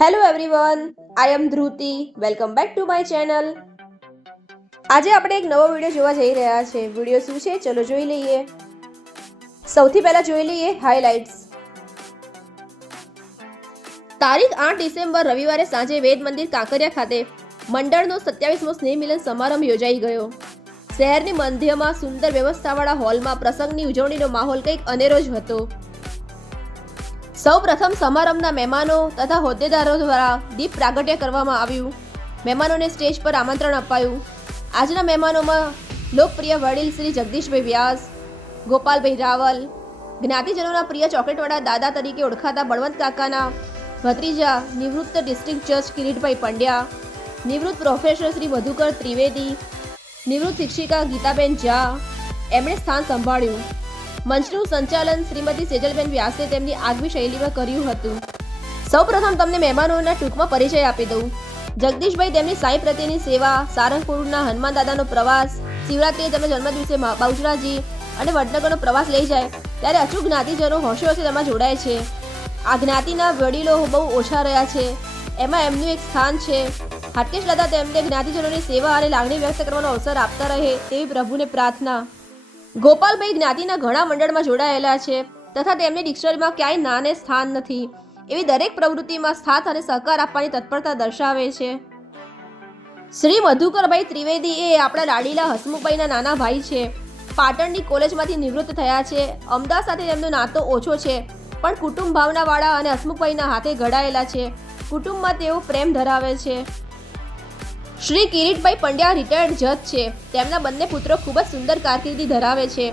Hello everyone, I am Dhruti. Welcome back to my channel. આજે આપણે એક નવો વિડીયો જોવા જઈ રહ્યા છે. વિડીયો શું છે ચલો જોઈ લઈએ. સૌથી પહેલા જોઈ લઈએ હાઇલાઇટ્સ. તારીખ 8 ડિસેમ્બર રવિવારે સાંજે વેદ મંદિર કાંકરિયા ખાતે મંડળનો 27મો સ્નેહ મિલન સમારંભ યોજાઈ ગયો. શહેરની મધ્યમાં સુંદર વ્યવસ્થાવાળા હોલમાં પ્રસંગની ઉજવણીનો માહોલ કંઈક અનેરો જ હતો. સૌ પ્રથમ સમારંભના મહેમાનો તથા હોદ્દેદારો દ્વારા દીપ પ્રાગટ્ય કરવામાં આવ્યું. મહેમાનોને સ્ટેજ પર આમંત્રણ અપાયું. આજના મહેમાનોમાં લોકપ્રિય વડીલ શ્રી જગદીશભાઈ વ્યાસ, ગોપાલભાઈ રાવલ, જ્ઞાતિજનોના પ્રિય ચોકલેટવાળા દાદા તરીકે ઓળખાતા બળવંત કાકાના ભત્રીજા નિવૃત્ત ડિસ્ટ્રિક્ટ જજ કિરીટભાઈ પંડ્યા, નિવૃત્ત પ્રોફેસર શ્રી મધુકર ત્રિવેદી, નિવૃત્ત શિક્ષિકા ગીતાબેન ઝા એમણે સ્થાન સંભાળ્યું. મંચનું સંચાલન શ્રીમતી સેજલબેન વ્યાસે તેમની આગવી શૈલીમાં કર્યું હતું. સૌપ્રથમ તમને મહેમાનોના ટૂંકમાં પરિચય આપી દઉં. જગદીશભાઈ તેમની સાંઈ પ્રત્યેની સેવા, સારંગપુરના હનુમાન દાદાનો પ્રવાસ, શિવરાત્રીએ તેમના જન્મદિવસે બહુચરાજી અને વડનગરનો પ્રવાસ લઈ જાય ત્યારે અચૂક જ્ઞાતિજનો હોશે હોશે તેમાં જોડાય છે. આ જ્ઞાતિના વડીલો બહુ ઓછા રહ્યા છે, એમાં એમનું એક સ્થાન છે. હાટકેશ દાદા તેમને જ્ઞાતિજનોની સેવા અને લાગણી વ્યક્ત કરવાનો અવસર આપતા રહે તેવી પ્રભુને પ્રાર્થના. ગોપાલભાઈ જ્ઞાતિના ઘણા મંડળમાં જોડાયેલા છે તથા તેમની ડિક્શનરીમાં ક્યાંય નાને સ્થાન નથી. એવી દરેક પ્રવૃત્તિમાં સાથ અને સહકાર આપવાની તત્પરતા દર્શાવે છે. શ્રી મધુકરભાઈ ત્રિવેદી એ આપણા લાડીલા હસમુખભાઈના નાના ભાઈ છે. પાટણની કોલેજમાંથી નિવૃત્ત થયા છે. અમદાવાદ સાથે તેમનો નાતો ઓછો છે પણ કુટુંબ ભાવનાવાળા અને હસમુખભાઈના હાથે ઘડાયેલા છે. કુટુંબમાં તેઓ પ્રેમ ધરાવે છે. શ્રી કિરીટભાઈ પંડ્યા રિટાયર્ડ જજ છે. તેમના બંને પુત્રો ખૂબ જ સુંદર કારકિર્દી ધરાવે છે.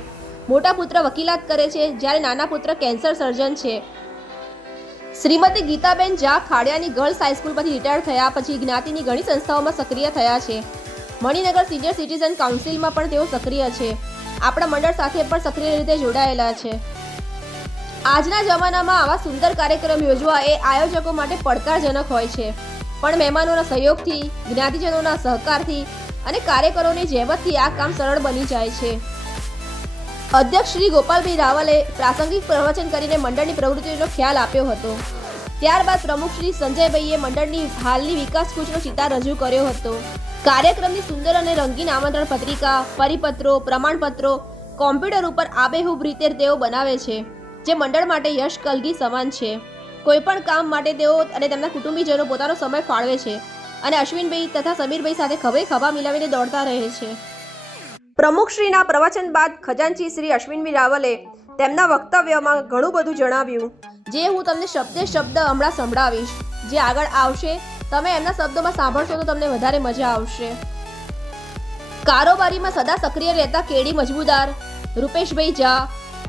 મોટા પુત્ર વકીલાત કરે છે જ્યારે નાના પુત્ર કેન્સર સર્જન છે. શ્રીમતી ગીતાબેન ઝા ખાડિયાની ગર્લ્સ હાઈસ્કૂલ પરથી રિટાયર થયા પછી જ્ઞાતિની ઘણી સંસ્થાઓમાં સક્રિય થયા છે. મણિનગર સિનિયર સિટીઝન કાઉન્સિલમાં પણ તેઓ સક્રિય છે. આપણા મંડળ સાથે પણ સક્રિય રીતે જોડાયેલા છે. આજના જમાનામાં આવા સુંદર કાર્યક્રમ યોજવા એ આયોજકો માટે પડકારજનક હોય છે, પણ મહેમાનોના સહયોગથી, જ્ઞાતિજનોના સહકારથી અને કાર્યકરોની જહેમતથી આ કામ સરળ બની જાય છે. અધ્યક્ષ શ્રી ગોપાલભાઈ રાવલે પ્રાસંગિક પ્રવચન કરીને મંડળની પ્રવૃત્તિઓનો ખ્યાલ આપ્યો હતો. ત્યારબાદ પ્રમુખ શ્રી સંજયભાઈએ મંડળની હાલની વિકાસ કૂચનો ચિતાર રજૂ કર્યો હતો. કાર્યક્રમની સુંદર અને રંગીન આમંત્રણ પત્રિકા, પરિપત્રો, પ્રમાણપત્રો કોમ્પ્યુટર ઉપર આબેહૂબ રીતે તેઓ બનાવે છે, જે મંડળ માટે યશ કલગી સમાન છે. કોઈપણ કામ માટે તેઓ અને તેમના કુટુંબીજનો પોતાનો સમય ફાળવે છે અને અશ્વિનભાઈ તથા સમીરભાઈ સાથે ખભે ખભા મિલાવીને દોડતા રહે છે. પ્રમુખશ્રીના પ્રવચન બાદ ખજાનચી શ્રી અશ્વિનભાઈ રાવલે તેમના વક્તવ્યમાં ઘણું બધું જણાવ્યું, જે હું તમને શબ્દે શબ્દ હમણાં સંભળાવીશ. જે આગળ આવશે તમે એમના શબ્દોમાં સાંભળશો તો તમને વધારે મજા આવશે. કારોબારીમાં સદા સક્રિય રહેતા કેડી મજબૂદાર રૂપેશભાઈ ઝા,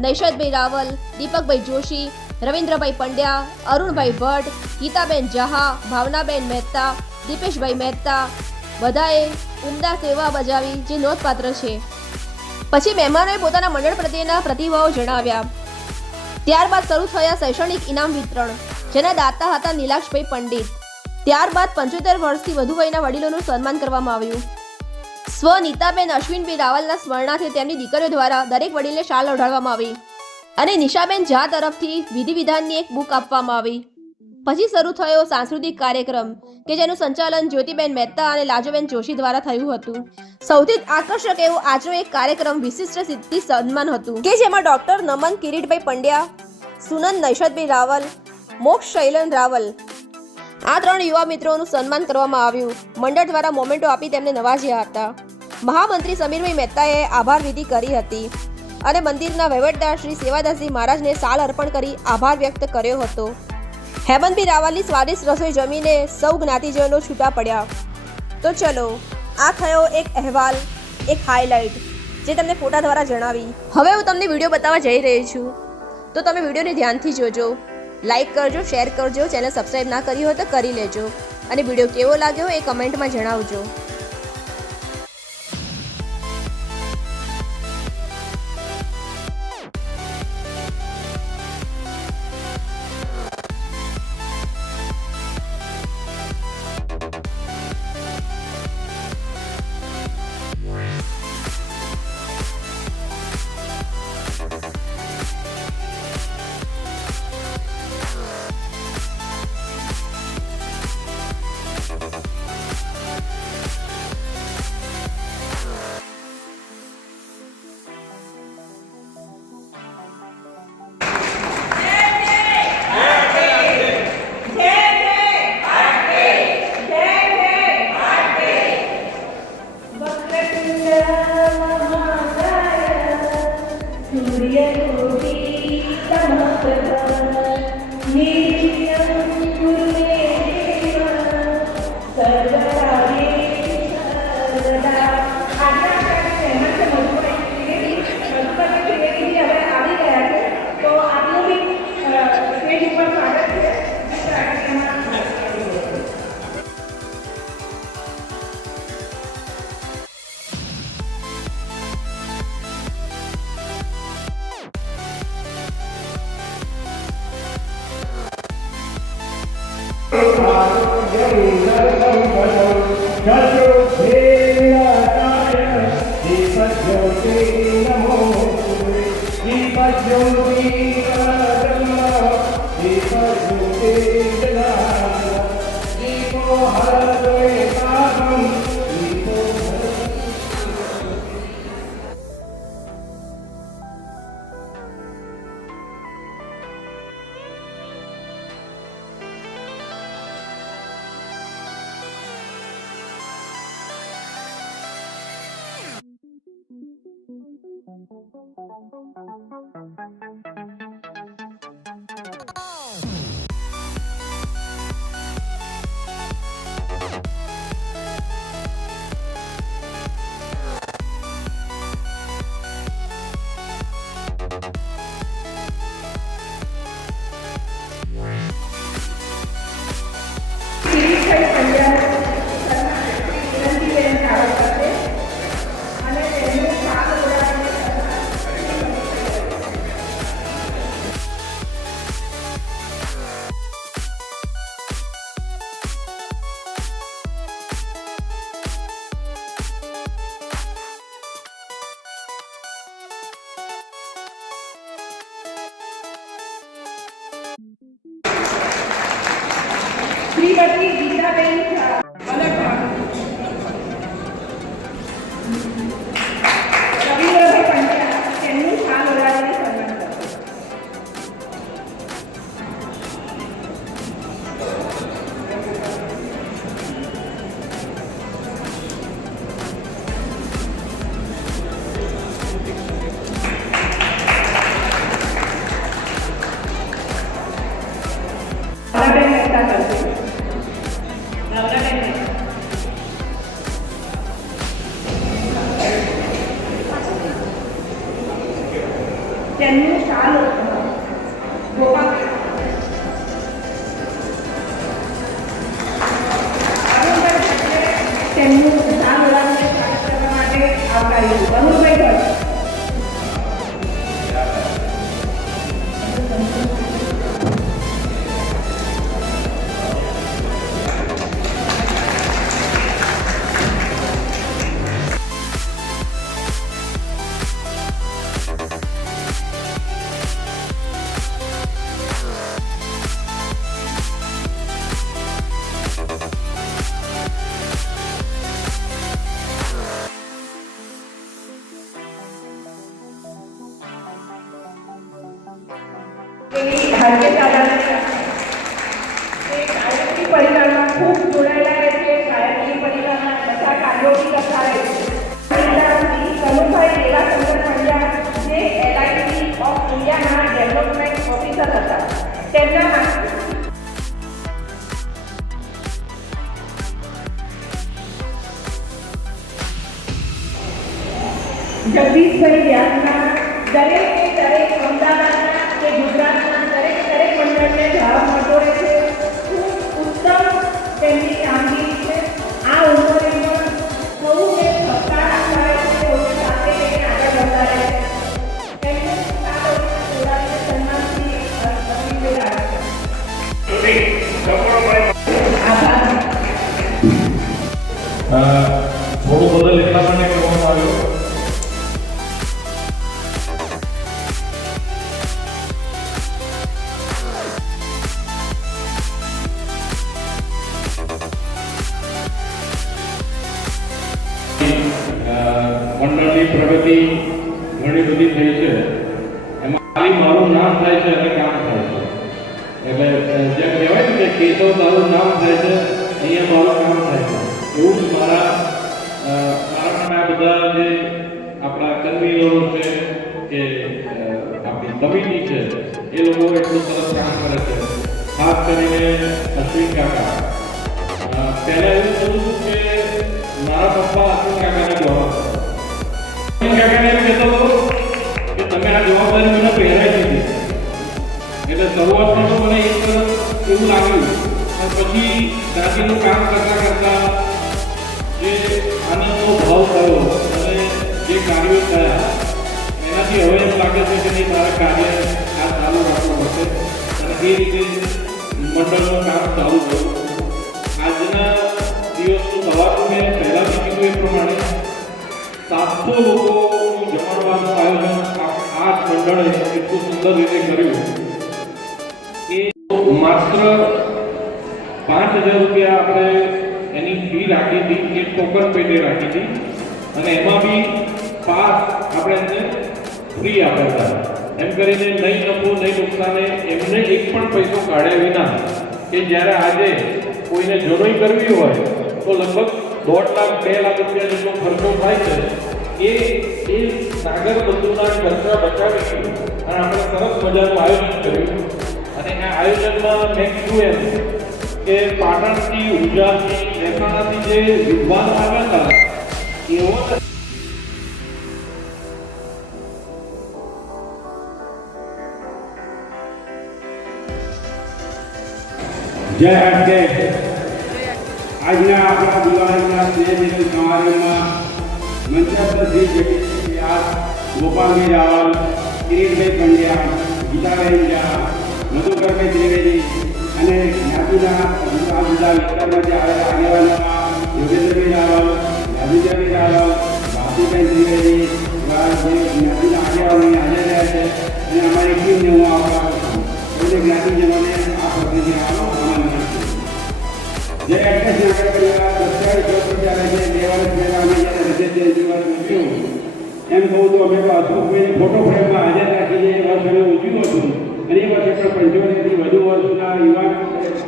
નૈશદભાઈ રાવલ, દીપકભાઈ જોશી, રવિન્દ્રભાઈ પંડ્યા, અરુણભાઈ ભટ્ટ, ગીતાબેન ઝા, ભાવનાબેન મહેતા, દીપેશભાઈ મહેતા બધાએ ઉમદા સેવા બજાવી, જે નોંધપાત્ર છે. પછી મહેમાનોએ પોતાના મંડળ પ્રત્યેના પ્રતિભાવો જણાવ્યા. ત્યારબાદ શરૂ થયા શૈક્ષણિક ઇનામ વિતરણ, જેના દાતા હતા નીલાક્ષભાઈ પંડિત. ત્યારબાદ 75 વર્ષથી વધુ વયના વડીલોનું સન્માન કરવામાં આવ્યું. સ્વ નીતાબેન અશ્વિનભાઈ રાવલના સ્મરણાર્થે તેમની દીકરીઓ દ્વારા દરેક વડીલને શાલ ઓઢાડવામાં આવી અને નિશાબેન ઝા તરફથી વિધિ વિધાનની એક બુક આપવામાં આવી. પછી શરૂ થયો સાંસ્કૃતિક કાર્યક્રમ કે જેનું સંચાલન જ્યોતિબેન મહેતા અને લાજુબેન જોશી દ્વારા થયું હતું. સૌથી આકર્ષક એવો આજનો એક કાર્યક્રમ વિશિષ્ટ સિદ્ધિ સન્માન હતું કે જેમાં ડોક્ટર નમન કિરીટભાઈ પંડ્યા, સુનંદ નૈશદભાઈ રાવલ, મોક્ષ શૈલન રાવલ આ 3 યુવા મિત્રોનું સન્માન કરવામાં આવ્યું. મંડળ દ્વારા મોમેન્ટો આપી તેમને નવાજ્યા હતા. મહામંત્રી સમીરભાઈ મહેતાએ આભાર વિધિ કરી હતી અને મંદિરના વહીવટદાર શ્રી સેવાદાસજી મહારાજને શાલ અર્પણ કરી આભાર વ્યક્ત કર્યો હતો. હેમંતભાઈ રાવલની સ્વાદિષ્ટ રસોઈ જમીને સૌ જ્ઞાતિજનો છૂટા પડ્યા. તો ચલો, આ થયો એક અહેવાલ, એક હાઇલાઇટ જે તમને ફોટા દ્વારા જણાવી. હવે હું તમને વિડીયો બતાવવા જઈ રહી છું, તો તમે વિડીયોને ધ્યાનથી જોજો, લાઇક કરજો, શેર કરજો, ચેનલ સબસ્ક્રાઇબ ના કરી હોય તો કરી લેજો અને વિડીયો કેવો લાગ્યો એ કમેન્ટમાં જણાવજો. श्रीमती गीताबेन रवींद्रभाई पंड्या यांनी छान ओलांडले सन्मान करतो. त्यांनी शाल गोपाळ त्यांनी शाल ओलांडले कार्यक्रमामध्ये आवकारी अनुभाई शाळेची परिक्रमा खूप जोडायला येते. शाळेची परिक्रमा कशा कार्योगी कसा आहे कनुभाई गेला संकट पंड्या जे LIC ऑफ इंडिया ना डेव्हलपमेंट ऑफिसर होतात. त्यांना જગદીશભાઈ વ્યાસના દરેક અમદાવાદના કે ગુજરાતના દરેક મંડળને જવાબ મળતો રહે છે. ખૂબ ઉત્તમ તેમની કામગીરી છે. આ ઉંમરે પણ સૌને સહકાર આપતા રહે છે, સૌને સાથે લઈને આગળ વધતા રહે છે. તેમને આ લોકોના જોડાઈને સન્માનથી અભિનંદન આપે છે. થોડું બદલ એટલા માટે કરવામાં આવ્યો મંડળની પ્રગતિ ઘણી બધી થઈ છે. એમાં ખાલી મારું નામ થાય છે અને કામ થાય છે. એટલે જેમ કહેવાય ને કે કેશવ તારું નામ થાય છે, અહીંયા મારું કામ થાય છે. એવું જ મારા નામે આ બધા જે આપણા કર્મીઓ છે કે આપણી કમિટી છે એ લોકો એટલું સરસ કામ કરે છે. ખાસ કરીને અશ્વિન કાકા પહેલા એવું થતું હતું કે મારા પપ્પા અશ્વિન કાકાને બોલાવતા. અશ્વિન કાકાને એમ કહેતો હતો કે તમે આ જવાબદારી મને પહેરાવી દીધી. એટલે શરૂઆતમાં તો મને એક તરફ એવું લાગ્યું, પણ પછી દાદીનું કામ કરતા કરતા જે આનંદનો ભાવ થયો અને જે કાર્યો થયા એનાથી હવે એમ લાગે છે કે નહીં મારા કાર્ય આ ચાલુ રાખવું પડશે. અને એ રીતે મંડળનું કામ ચાલુ થયું. આજના દિવસનું સવારનું મેં પહેલાંથી કીધું એ પ્રમાણે 700 લોકોનું જમણવારનું આયોજન આ મંડળે એટલું સુંદર રીતે કર્યું કે માત્ર 5,000 રૂપિયા આપણે એની ફી રાખી હતી, એ ટોકન પેટે રાખી હતી અને એમાં બી પાસ આપણે એમને ફ્રી આપ્યા હતા. એમ કરીને નહીં નફો નહીં નુકસાને એમને એક પણ પૈસો કાઢ્યા વિના કે જ્યારે આજે કોઈને જનોઈ કરવી હોય તો લગભગ 1.5 લાખ 2 લાખ રૂપિયા જેટલો ખર્ચો થાય છે. એ સાગર બંધુના ખર્ચા બચાવી અને આપણે સરસ મજાનું આયોજન કર્યું. અને આ આયોજનમાં મેં કીધું એમ કે પાટણથી, ઉજાથી, મહેસાણાથી જે વિદ્વાનો આવ્યા હતા એવો જય હાટકેશ. આજના આપણા દિવાળીના સ્નેહ દિવસ સમારંભમાં મંચસ્થ શ્રી વ્યાસ, ગોપાલભાઈ રાવલ, કિરીટભાઈ પંડ્યા, ગીતાબેન ઝા, મધુકરભાઈ ત્રિવેદી અને જ્ઞાતિના જુદા જુદા વિસ્તારમાંથી આવેલા આગેવાનોમાં યોગેન્દ્રભાઈ રાવલ, રાજીજાભાઈ રાવલ, ભાતીબેન ત્રિવેદી દ્વારા જે જ્ઞાતિના આગેવાનો હાજર રહ્યા છે અને અમારી ટીમને હું આવકાર છું. એટલે જ્ઞાતિજનોને આ પ્રતિનિધિ આવવાનો આનંદ છે. જે એડ્રેસ નાગર પરિવાર 27 વર્ષ ચાલે છે. 2 વર્ષ પહેલાં અમે જ્યારે રજત જયંતિ વર્ષ ઉજવ્યું એમ કહું તો અમે તો અશોકભાઈને ફોટો ફ્રેમમાં હાજર રાખીને એ વર્ષ અમે ઉજવ્યું હતું અને એ વર્ષે પણ 75થી વધુ વર્ષના યુવાન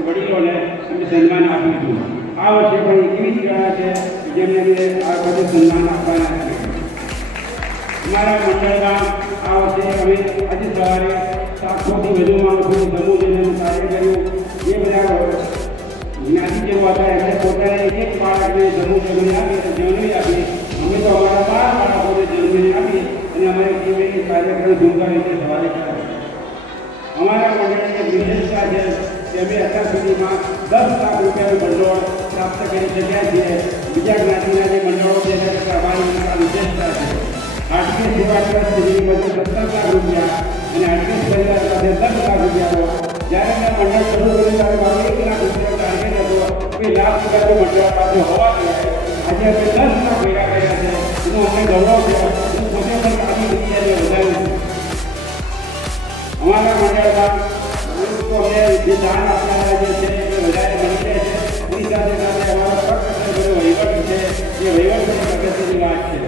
વડીલોને અમે સન્માન આપ્યું હતું. આ વર્ષે પણ 21 જણા છે જેમને અમે આ બધું સન્માન આપવાના છે. અમારા મંડળમાં આ વર્ષે અમે આજે સવારે 700થી વધુ માણસોનું સમૂહ જઈને કાર્ય કર્યું. એ બધા જ્ઞાતિ જેવો હતા એમને પોતાને એક બાળકને સમૂહ જન્મી આપી. અમે તો અમારા 12 બાળકોને જન્મી આપી અને અમારી ટીમે કાર્યક્રમ ધૂમધામ રીતે સવારે કર્યા. અમારા મંડળની એક વિશેષતા છે કે અમે અત્યાર સુધીમાં 10 લાખ રૂપિયાનું ભંડોળ પ્રાપ્ત કરી શક્યા છીએ. બીજા જ્ઞાતિના જે મંડળો છે એના કરતાં અમારી આ વિશેષતા છે. હાટકેશ સેવા ટ્રસ્ટ જેની મદદ 17 લાખ રૂપિયા અને હાટકેશ પરિવાર સાથે 10 લાખ રૂપિયાનો. જ્યારે મેં મંડળ શરૂ કર્યું ત્યારે મારો 1 લાખ રૂપિયાનો ટાર્ગેટ હતો કે લાખ રૂપિયાનો મંડળ પાસે હોવા જોઈએ. આજે અમે 10 લાખ ભેગા કર્યા છે. એનું અમને ગૌરવ છે. હું પોતે પણ કામી જગ્યાએ વધારું છું. અમારા મંડળમાં અમને જે દાન આપનારા જે છે એ વધારે મળી રહે છે. એની સાથે સાથે અમારો પક્ષ વહીવટ છે એ વહીવટ પણ અગત્યની વાત છે.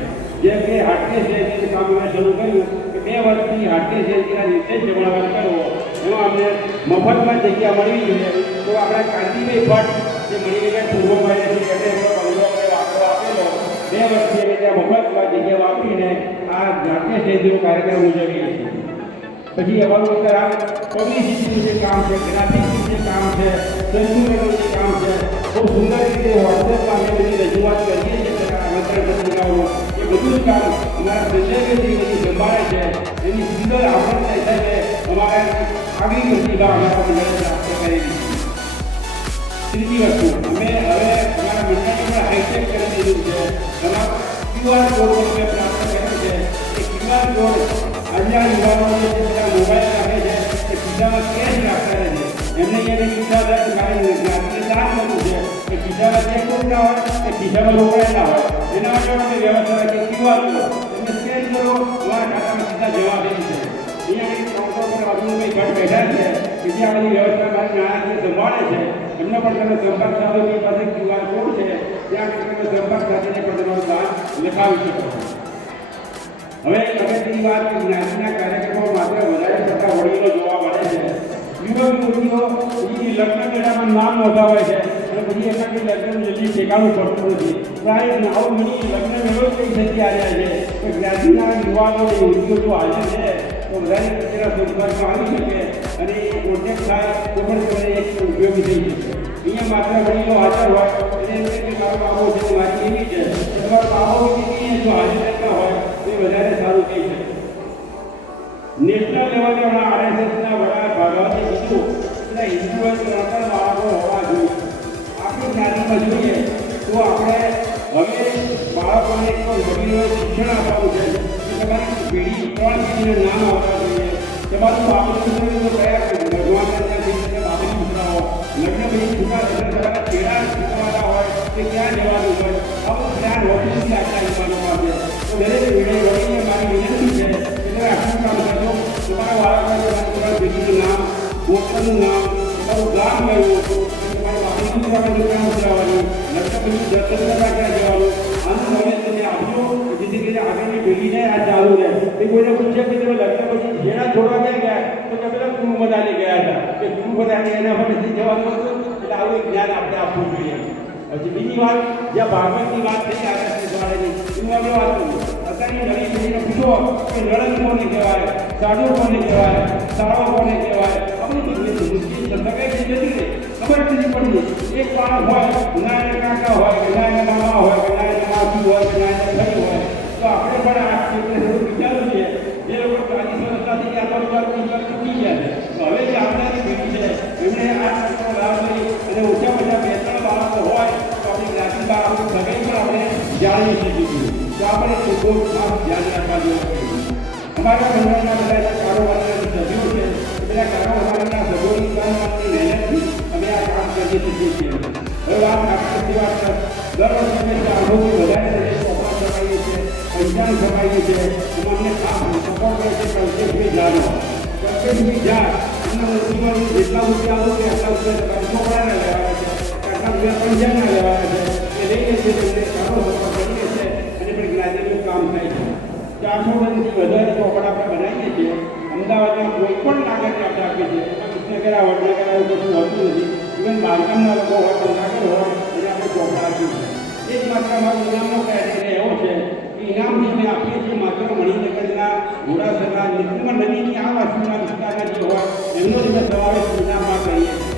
જેમ કે હાટકેશ જયંતિનું કામ અમે શરૂ કર્યું કે 2 વર્ષથી હાટકેશ જયંતિના દિવસે જમણવાર કરવો. એમાં અમને મફતમાં જગ્યા મળવી જોઈએ. તો આપણા કાંતિભાઈ ભટ્ટ જે મણિનગર પૂર્વમાં છે એટલે એમનો બંગલો અમે વાપરો આપેલો. 2 વર્ષથી અમે ત્યાં મફતમાં જગ્યા વાપરીને આ હાટકેશ જયંતિનો કાર્યક્રમ ઉજવીએ છીએ. પછી અમારું કામ પબ્લિસિટીનું જે કામ છે, ગ્રાફિક્સનું જે કામ છે, સંસ્કૃતિનું જે કામ છે, બહુ સુંદર રીતે વોટ્સએપમાં અમે બધી રજૂઆત કરીએ છીએ આમંત્રણ પત્રિકાઓનું. એ બધું જ કામ અમારા સંજયભાઈ બધી સંભાળે છે. એની સુંદર આવરણ થાય છે અમારા આગવી પ્રતિભા અમારા મંડળે પ્રાપ્ત કરેલી છે. ત્રીજી વસ્તુ અમે હવે અમારા મંડળને પણ હાઈટેક કરી દીધું છે. અમારા QR કોડ અમે પ્રાપ્ત કર્યો છે. એ QR કોડ આજના યુવાનો જે બધા મોબાઈલ રાખે છે એ ખિસ્સામાં કેશ રાખતા રહે છે. એમને અહીંયા ખિસ્સા મારી જ્ઞાતિને દાન કરવું છે કે ખિસ્સામાં ચેકબુક ના હોય કે ખિસ્સામાં રોકડા ના હોય. એના માટે અમે વ્યવસ્થા રાખીએ QR કોડ એમને સ્કેન કરો અમારા ખાતામાં સીધા જવાબ આપી છે. અહીંયા એક કાઉન્ટર પર અબ્દુલભાઈ ભટ્ટ બેઠા છે કે જે આ બધી વ્યવસ્થા મારી નાણાકીય સંભાળે છે. એમનો પણ તમે સંપર્ક સાધો કે પાસે QR કોડ છે ત્યાં તમે સંપર્ક સાધીને પણ તમારું દાન લખાવી શકો છો. હવે અગત્યની વાત કે જ્ઞાતિના કાર્યક્રમો માત્ર વધારે પડતા વડીલો જોવા મળે છે. યુવક યુવતીઓ એ લગ્ન મેળામાં નામ નોંધાવે છે અને પછી એમાંથી લગ્નનું જલ્દી ઠેકાણું પડતું નથી. પ્રાય આવું મળી લગ્ન મેળો કઈ જગ્યાએ આવ્યા છે તો જ્ઞાતિના યુવાનો યુવતીઓ જો હાજર છે તો વધારે તેના સંપર્કમાં આવી શકે અને એ કોન્ટેક્ટ થાય તો પણ તેને એક ઉપયોગી થઈ શકે. અહીંયા માત્ર વડીલો હાજર હોય અને એમ કે મારો બાબો છે મારી એવી છે તમારો બાબો કેવી જો હાજર રહેતા હોય તો એ વધારે સારું થઈ શકે. નેશનલ લેવલે હમણાં RSSના વડા ભાગવતે કીધું કે હિન્દુઓએ 3 બાળકો હોવા જોઈએ. આપણી જ્ઞાતિમાં જોઈએ તો આપણે હવે બાળકોને એક વડીલોએ શિક્ષણ આપવાનું છે કે તમારી પેઢી 3 પેઢીના નામ આવવા જોઈએ. તમારું બાબુ તો કયા ભગવાનના બાબુની પુત્રાઓ લગ્ન પછી છૂટા લગ્ન કરવાના કેળા શીખવાના હોય કે ક્યાં જવાનું હોય આવું જ્ઞાન હોતું આપણા યુવાનો પાસે. તો દરેક વડીને મારી વિનંતી છે કે તમે આટલું કામ કરજો. તમારા બાળકોને તમારા દીકરીનું નામ, ગોત્રનું નામ, તમારું ગામ કયું, તમારા બાપુનું તમારે ક્યાં ઉતરાવવાનું, લગ્ન પછી દર્શન કરવા ક્યાં જવાનું, આનું નોલેજ તમે આપજો જેથી કરીને આગળની પેઢીને આ ચાલુ રહે. એ કોઈને પૂછે કે તમે લગ્ન પછી જેના છોડવા ક્યાં ગયા તો કે પેલા ગુરુ બધાને ગયા હતા કે ગુરુ બધાને એના પર નથી જવાનું હતું. એટલે આવું એક જ્ઞાન આપણે આપવું જોઈએ. પછી બીજી વાત, જ્યાં ભાગવતની વાત થઈ આગળ દ્વારેની હું આપણે વાત કરું. અત્યારની નવી પેઢીને પૂછો કે નળન કોને કહેવાય, સાધુ કોને કહેવાય, સાળો કોને કહેવાય, આપણી મુશ્કેલ સગાઈ જતી રહે ખબર જ નથી પડતી. એક માણસ હોય, ઘણા કાકા હોય, ઘણા મામા હોય, ઘણા માસી હોય, ઘણા ભાઈ હોય, તો આપણે પણ આ ક્ષેત્રે થોડું વિચારવું છે. જે લોકો 40 વર્ષથી આ પરિવાર ચૂકી ગયા છે, તો હવે જે આવનારી પેઢી છે એમણે આ ક્ષેત્રનો લાભ લઈ અને ઓછા 2-3 બાળકો હોય તો આપણી જ્ઞાતિમાં આપણી સગાઈ પણ આપણે જાળવી શકીશું. તો આપણે ખૂબ ખાસ ધ્યાન રાખવા જેવું છે. અમારા મંડળના બધા કારોબારના સભ્યો છે, એ બધા કારોબારના સભ્યોની કામની મહેનતથી અમે આ કામ કરી શકીએ છીએ. હવે વાત આપણી વાત દર વર્ષે અમે 400થી વધારે ઓફર કરાવીએ છીએ, પંચાણ કરાવીએ છીએ. એમાં અમને ખાસ સપોર્ટ કરે છે કલ્પેશભાઈ જાનો. કલ્પેશભાઈ જા એમના મૂર્તિમાં જેટલા રૂપિયા આવું કે એટલા રૂપિયા ચોપડાના લેવાના છે, આટલા રૂપિયા પંચાણના લેવાના છે. એ લઈને જે તમને સારો સપોર્ટ કરીએ છીએ અને પણ જ્ઞાતિનું કામ થાય છે. 400 વર્ષથી વધારે ચોપડા આપણે બનાવીએ છીએ. અમદાવાદમાં કોઈ પણ નાગરિક આપણે આપીએ છીએ. વિસનગર વડનગર એવું કશું હોતું નથી. ઇવન બાલગામના લોકો હોય, નાગર હોય એને આપણે ચોપડા આપીએ છીએ. એ જ માત્ર અમારો ઇનામનો ક્રાઇટેરિયા એવો છે કે ઇનામથી અમે આપીએ છીએ માત્ર મણિનગરના, ઘોડાસરના, નિત્યમાં નદીની આ બાજુના વિસ્તારના જે હોય એમનો જ અમે સમાવેશ ઇનામમાં કરીએ છીએ.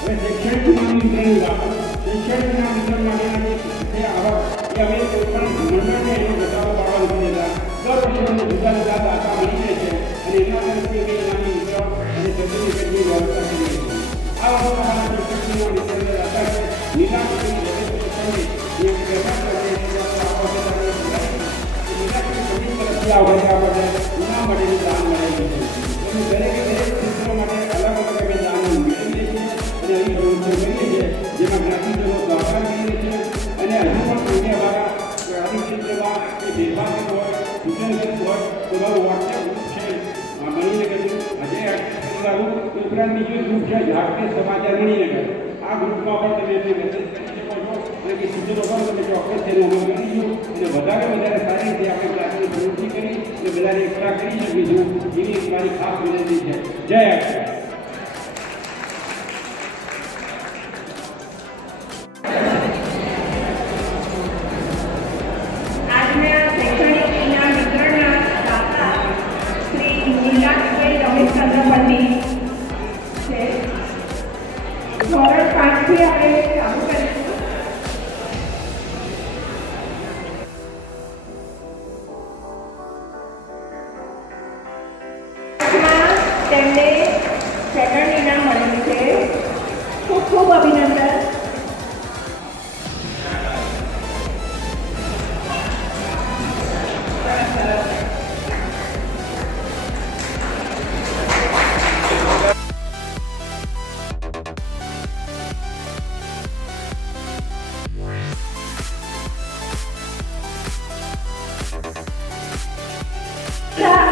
હવે શૈક્ષણિક ઇનામ વિતરણની વાત, શૈક્ષણિક ઇનામ વિતરણ માટેના જે આવક એ અમે કોઈ પણ મંડળને એનો ઘટાડો પાડવા નથી દેતા. દર વર્ષે અમને જુદા જુદા દાતા મળી જાય છે અને એના તરફથી અમે ઇનામની વિતરણ અને સર્ટિફિકેટની વ્યવસ્થા કરીએ છીએ. આ વર્ષે અમારા શૈક્ષણિક વિતરણના દાતા છે નીલાકરી જે વેપાર કરે છે આવડે આપણને એના માટેનું દાન મળેલું છે. એટલે દરેકે દરેક ક્ષેત્રો માટે અલગ અલગ અમે દાન મેળવીએ છીએ અને એવી પ્રવૃત્તિઓ કરીએ છીએ જેમાં જ્ઞાતિજનો સહકાર કરીએ છીએ. અને હજુ પણ મીડિયાવાળા આદિ ક્ષેત્રમાં એ ભેદભાવ હોય, સૂચન કરતું હોય તો મારું વોટ્સએપ ગ્રુપ છે મણિનગરનું અજય પરિવારનું, ઉપરાંત બીજું ગ્રુપ છે ઝાકતે સમાચાર મણિનગર. આ ગ્રુપમાં પણ તમે એમને મેસેજ કરી શકો છો અને કે સૂચનો પણ તમે ચોક્કસ તેનો અમલ કરીશું અને વધારે સારી રીતે આપણે ક્લાસની પ્રવૃત્તિ કરી અને બધાને એકઠા કરી શકીશું એવી મારી ખાસ વિનંતી છે. જય આશા. આજના શૈક્ષણિક ઇનામ વિતરણના દાતા શ્રી નીલાકભાઈ રમેશચંદ્ર પંડિત છે. ધોરણ 5 થી આપણે ચાલુ કરીશું. તેમને સેકન્ડ ઇનામ મળ્યું છે. ખૂબ ખૂબ અભિનંદન.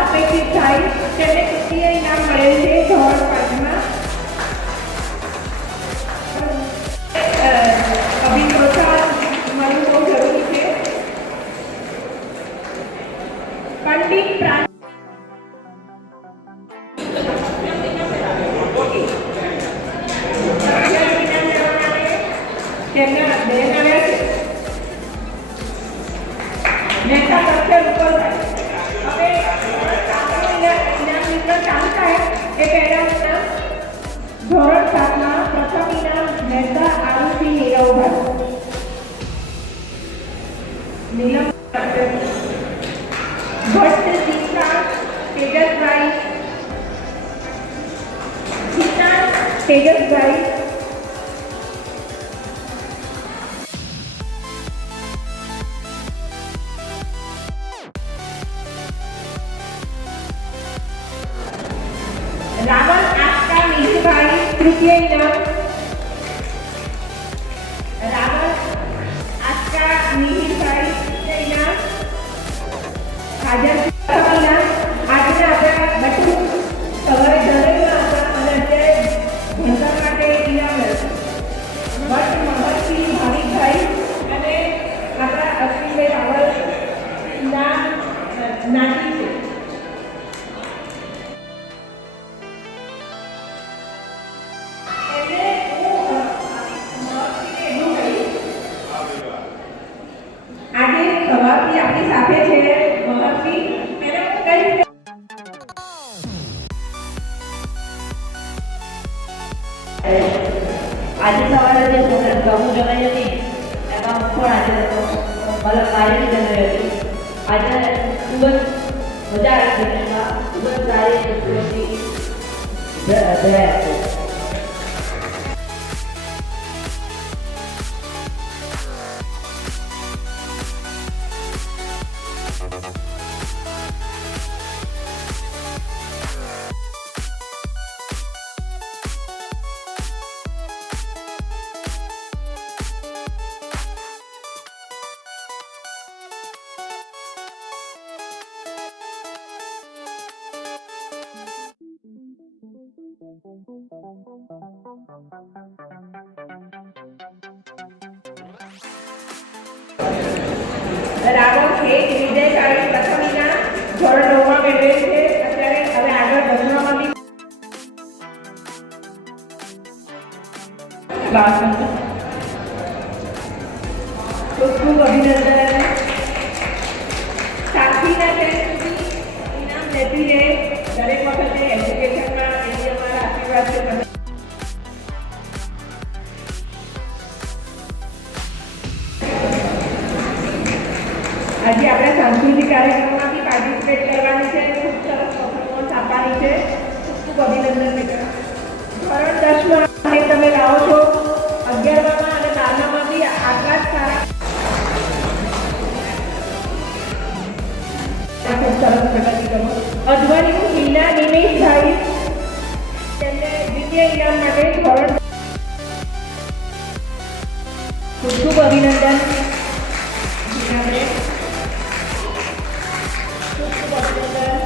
અપેક્ષિત થાય તેમને તૃતીય ઇનામ મળેલ છે ધોરણ 5માં. અભિપ્રોત્સાહન મળવું બહુ જરૂરી છે. પંડિત તેમના બેન આવ્યા છે. નેતા પક્ષે ઉપર હવે ઇનામ વિતરણ ચાલુ થાય એ પહેલા ધોરણ 7માં પ્રથમ ઇનામ મહેતા આરુષિ નીરવભાઈ. નીલમ ભટ્ટ જીતા તેજસભાઈ, જીતા તેજસભાઈ. રાવણ આસ્કા નીલભાઈ તૃતીય ઇનામ. હાજર થવાના આજના આપણા બધું સવારે ધરેલા હતા અને અત્યારે ભણતર માટે ઇનામ ભટ્ટ મહર્ષિ ભાવિકભાઈ અને આપણા અશ્વિનભાઈ રાવલના નાતી છે. એટલે હું મહર્ષિને એટલું કહીશ, આજે સવારથી આપણી સાથે છે મહર્ષિ, એને હું કહીશ કે આજે સવારે જે ગમું જમાઈ હતી એમાં હું પણ આજે હતો મતલબ મારી રીતે જમાઈ હતી. આજે ખૂબ જ મજા આવી હતી એમાં ખૂબ જ સારી વસ્તુ હતી. જય રાવણ છે વિજયકાળી પ્રથમના ધોરણ 9 માં મેળવે છે. અત્યારે હવે આગળ 10માં બી ખૂબ ખૂબ અભિનંદન. સાક્ષીના ટેસ્ટ સુધી ઇનામ લેતી રહે દરેક વખતે એજ્યુકેશનમાં એની અમારા આશીર્વાદ છે. આજે આપણે સાંસ્કૃતિક કાર્યક્રમમાં બી પાર્ટિસિપેટ કરવાની છે. ખૂબ સરસ પરફોર્મન્સ આપવાની છે. ખૂબ ખૂબ અભિનંદન બેટા. ધોરણ 10માં અને તમે લાવો છો 11માં અને 12માં બી આટલા જ સારા. ખૂબ સરસ પ્રગતિ કરો. અજવાણીનું હિના નિમેશભાઈ તેમને દ્વિતીય ઇનામ માટે ધોરણ ખૂબ ખૂબ અભિનંદન. હિનાબેન ખૂબ ખૂબ અભિનંદન.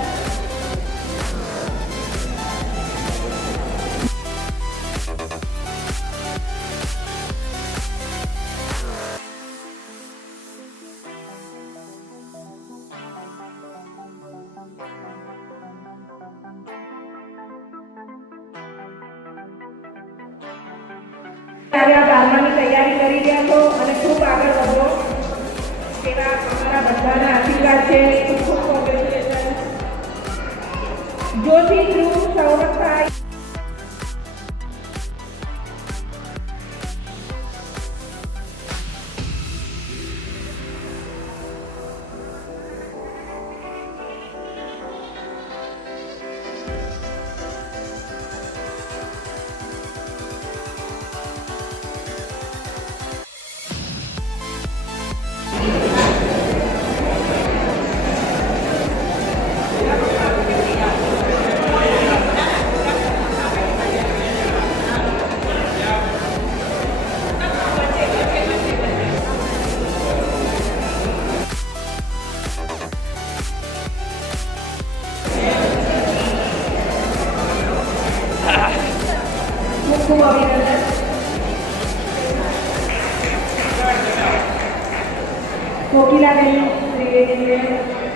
ત્યારે આ 12માની તૈયારી કરી રહ્યા છો અને ખૂબ આગળ વધો એવા અમારા બધાના આશીર્વાદ છે. ખૂબ ખૂબ કોંગ્રેચ્યુલેશન. જોથી ધ્રુવ સૌરભભાઈ ખૂબ ખૂબ અભિનંદન. કોકિલાબેન ત્રિવેદીએ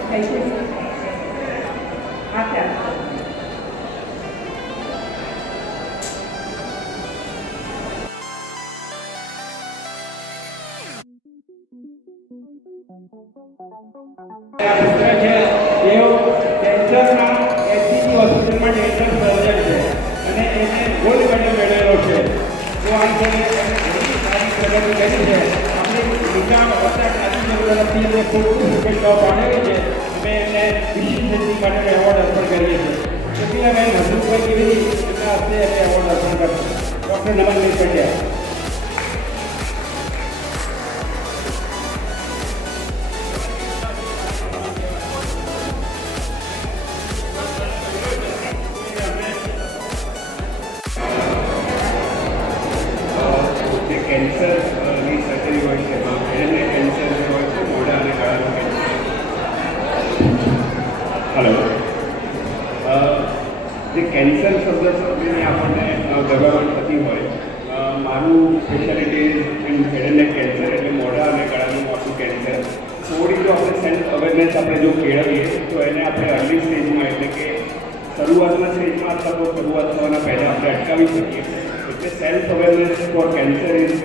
થઈ છે. આભાર. પુત્ર છે તેઓ કેન્સરના એસસીજી હોસ્પિટલમાં ડેન્ટલ સર્જન છે અને એને ગોલ્ડ મેડલ મેળવેલો છે. તો આ રીતે એને ઘણી સારી પ્રગતિ કરી છે. આપણી નિકામ વત્તા જ્ઞાતિ તરફથી એમને ખૂબ ખૂબ શુભેચ્છાઓ પાઠવી છે. અમે એમને વિશેષ સિદ્ધિ માટે એવોર્ડ અર્પણ કરીએ છીએ. સુપ્રિયાબેન હસુભાઈ કેવી એમના હસ્તે એમને એવોર્ડ અર્પણ કરશે. ડૉક્ટર નમનભાઈ પંડ્યા. કેન્સરની સર્જરી હોય છે એને કેન્સર જે હોય છે મોઢા અને ગળાનું કેન્સર હલો. જે કેન્સર શબ્દની આપણને ગભરામણ થતી હોય, મારું specialty in head and neck cancer એટલે મોઢા અને ગળાનું મોટું કેન્સર. થોડી જો આપણે સેલ્ફ અવેરનેસ આપણે જો કેળવીએ તો એને આપણે અર્લી સ્ટેજમાં એટલે કે શરૂઆતના સ્ટેજમાં અથવા તો શરૂઆત થવાના પહેલાં આપણે અટકાવી શકીએ. એટલે self awareness for cancer is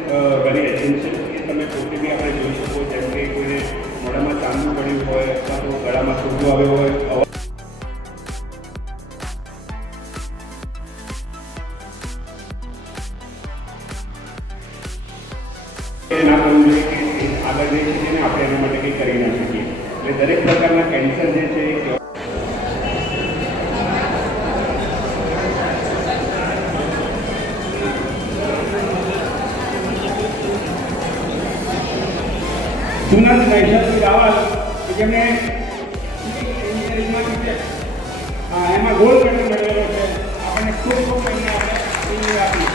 very essential. એ તમે પોતે બી આપણે જોઈ શકો, જેમ કે કોઈને મોઢામાં ચાંદુ પડ્યું હોય અથવા તો ગળામાં સૂકું આવ્યો હોય, ના કરવું જોઈએ કે આગળ જઈ શકીએ ને આપણે એના માટે કંઈ કરી ના શકીએ. એટલે દરેક પ્રકારના કેન્સર જે છે એ સુનંદ નૈસર્ગિક રાવલ કે જેમણે એન્જિનિયરિંગમાં છે, એમાં ગોલ્ડ મેડલ મેળવેલો છે. આપણને ખૂબ ખૂબ એમને આપણે આપી.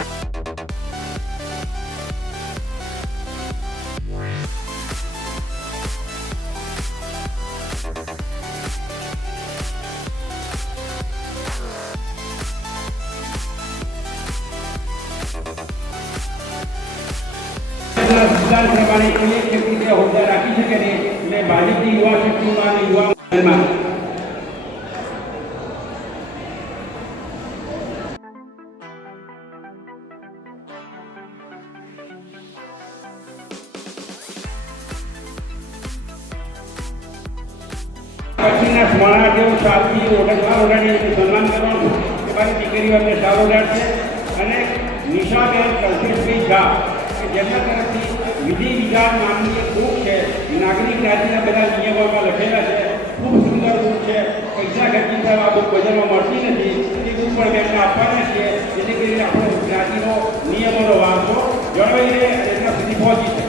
વિધાનસભાની કોઈ એક વ્યક્તિ તે હોદ્દા રાખી શકે નહીં. એટલે ભાજપની યુવા શક્તિમાં અને યુવા પછીના સ્મરણાર્થ જેવું સાલથી ઓઢાડી સન્માન કરવાનું. એ મારી દીકરીઓ અમને સારો ઓઢાડશે. અને નિશાબેન કલ્પેશભાઈ ઝા કે જેમના તરફથી વિધિ વિધાન નામની એક બુક છે, નાગરિક જાતિના બધા નિયમોમાં લખેલા છે. ખૂબ સુંદર બુક છે. પૈસા ખર્ચી પર આ બુક બજારમાં મળતી નથી. એ બુક પણ એમને આપવાના છીએ, જેથી કરીને આપણો જાતિનો નિયમોનો વારસો જળવાઈ રહે અને એમના સુધી પહોંચી શકે.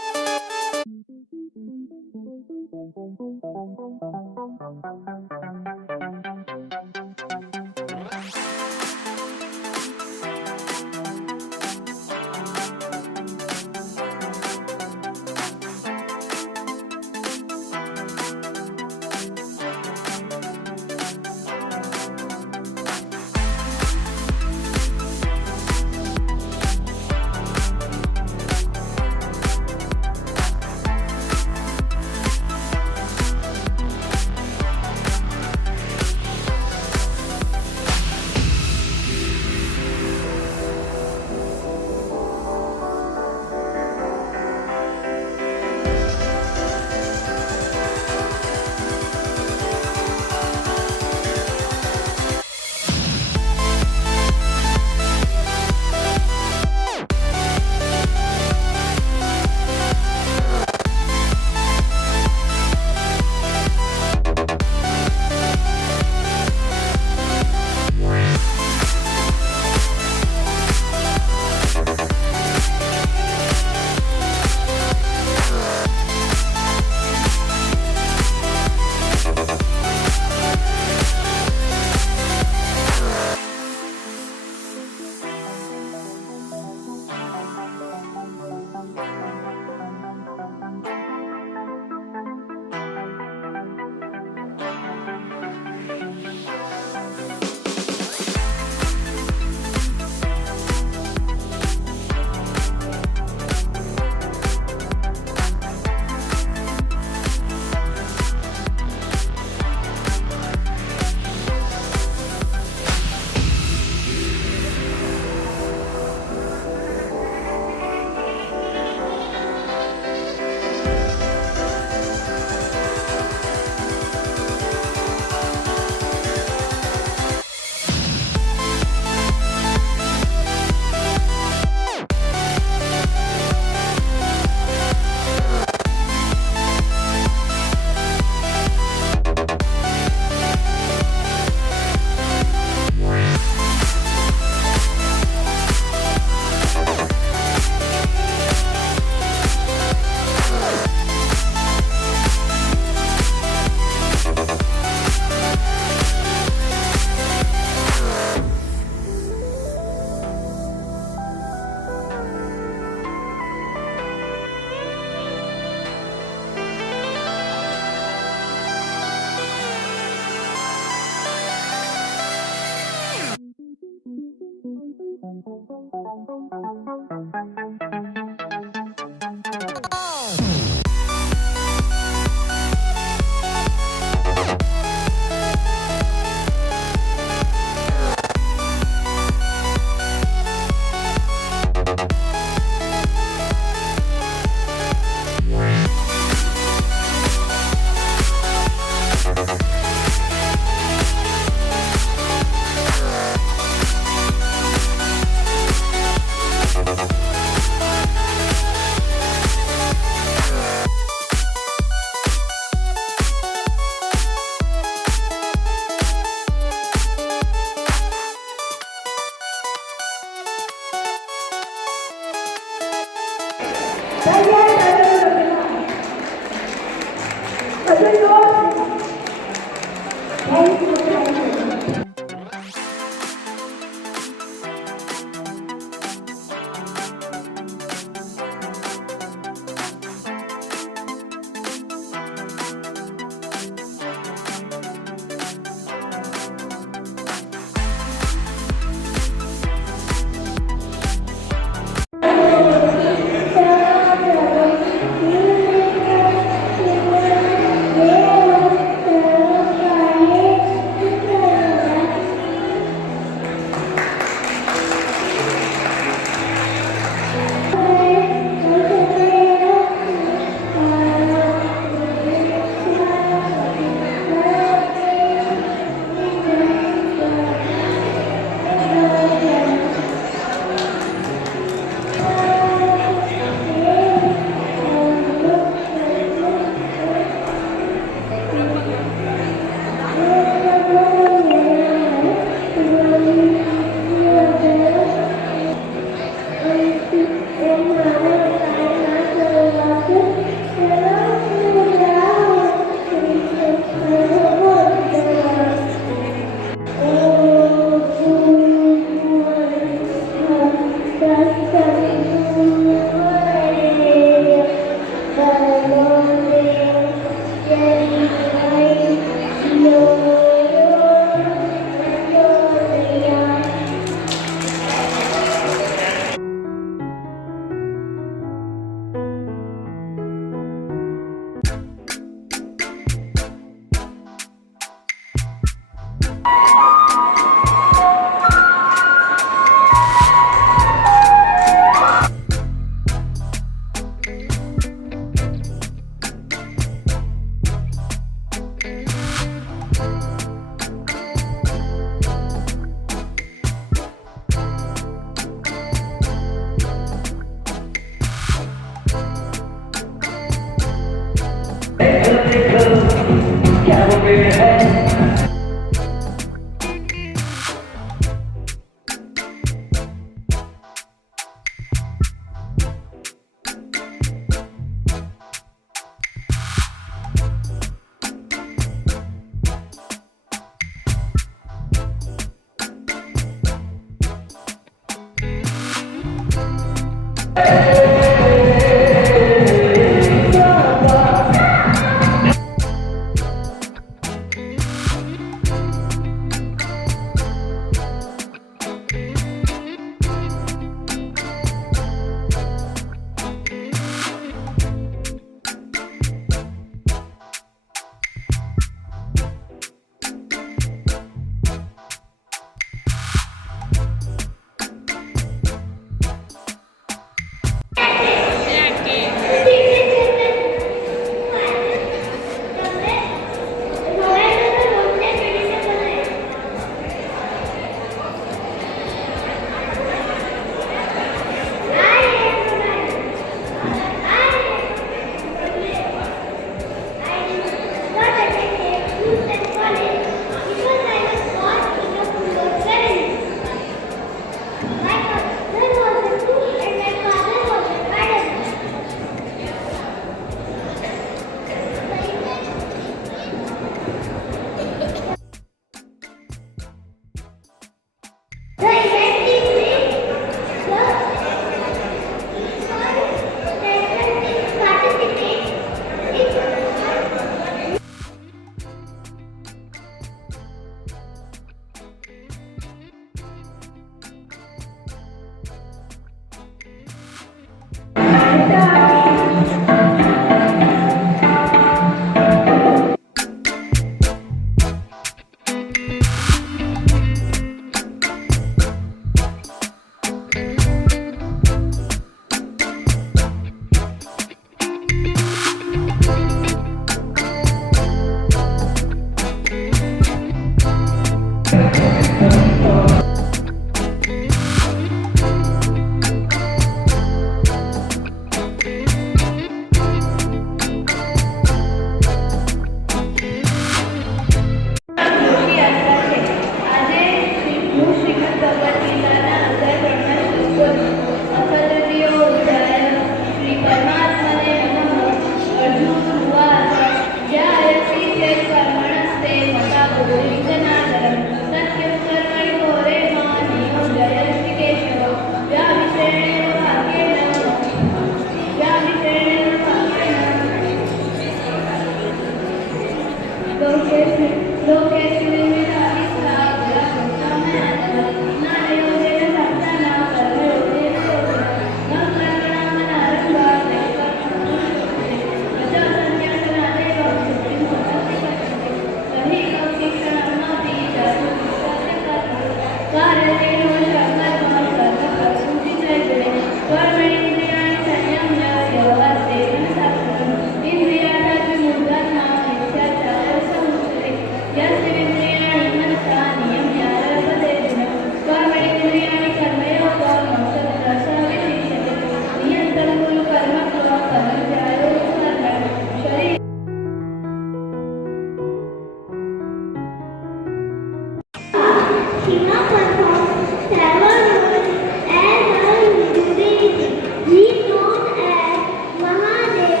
Shiva performed several roles as a divinity. He is known as Mahadev,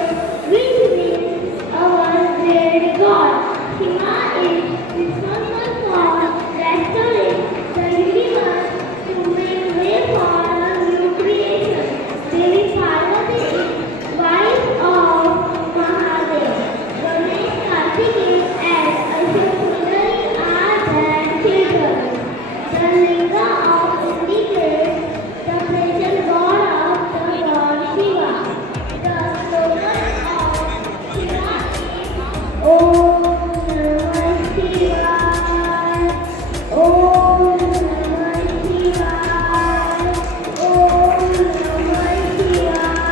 which means our great God. Shiva is responsible for restoring the universe to make way for a new creation. Devi Parvati is wife of Mahadev. Ganesh, Kartikeya and Ashok Sundari are their children. The linga of indicates the present god of the god Shiva. The slogan of Shiva is Om Namah Shivaya. Om Namah Shivaya. Om Namah Shivaya.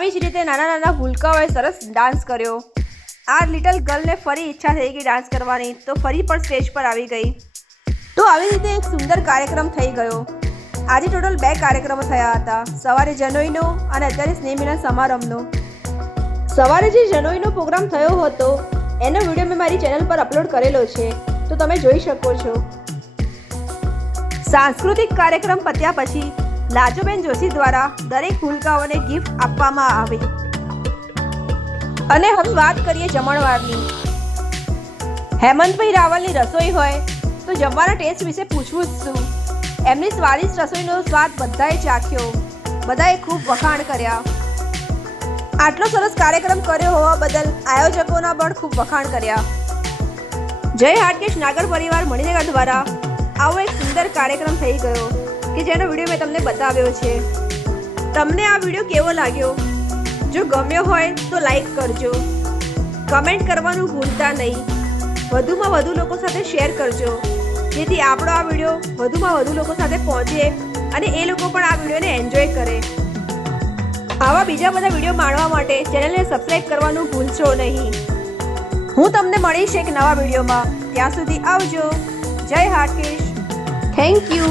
આવી જ રીતે નાના નાના ભૂલકાઓએ સરસ dance કર્યો. આ little ગર્લને ફરી ઈચ્છા થઈ ગઈ ડાન્સ કરવાની, તો ફરી પણ સ્ટેજ પર આવી ગઈ. તો આવી રીતે એક સુંદર કાર્યક્રમ થઈ ગયો. આજે ટોટલ 2 કાર્યક્રમો થયા હતા, સવારે જનોઈનો અને અત્યારે સ્નેહ મિલન સમારંભનો. સવારે જે જનોઈનો પ્રોગ્રામ થયો હતો એનો વિડીયો મેં મારી ચેનલ પર અપલોડ કરેલો છે, તો તમે જોઈ શકો છો. સાંસ્કૃતિક કાર્યક્રમ પત્યા પછી લાજુબેન જોશી દ્વારા દરેક ભૂલકાઓને ગિફ્ટ આપવામાં આવી. અને હવે વાત કરીએ જમણવારની. હેમંતભાઈ રાવલની રસોઈ હોય તો જમવાના ટેસ્ટ વિશે પૂછવું જ શું. એમની સ્વાદિષ્ટ રસોઈનો સ્વાદ બધાએ ચાખ્યો, બધાએ ખૂબ વખાણ કર્યા. આટલો સરસ કાર્યક્રમ કર્યો હોવા બદલ આયોજકોના પણ ખૂબ વખાણ કર્યા. જય હાટકેશ નાગર પરિવાર મણિનગર દ્વારા આવો એક સુંદર કાર્યક્રમ થઈ ગયો કે જેનો વિડીયો મેં તમને બતાવ્યો છે. તમને આ વિડીયો કેવો લાગ્યો? જો ગમ્યો હોય તો લાઈક કરજો, કમેન્ટ કરવાનું ભૂલતા નહીં, વધુમાં વધુ લોકો સાથે શેર કરજો, જેથી આપણો આ વિડીયો વધુમાં વધુ લોકો સાથે પહોંચે અને એ લોકો પણ આ વિડીયોને એન્જોય કરે. આવા બીજા બધા વિડીયો માણવા માટે ચેનલને સબસ્ક્રાઈબ કરવાનું ભૂલશો નહીં. હું તમને મળીશ એક નવા વિડીયોમાં. ત્યાં સુધી આવજો. જય હાટકેશ. Thank you.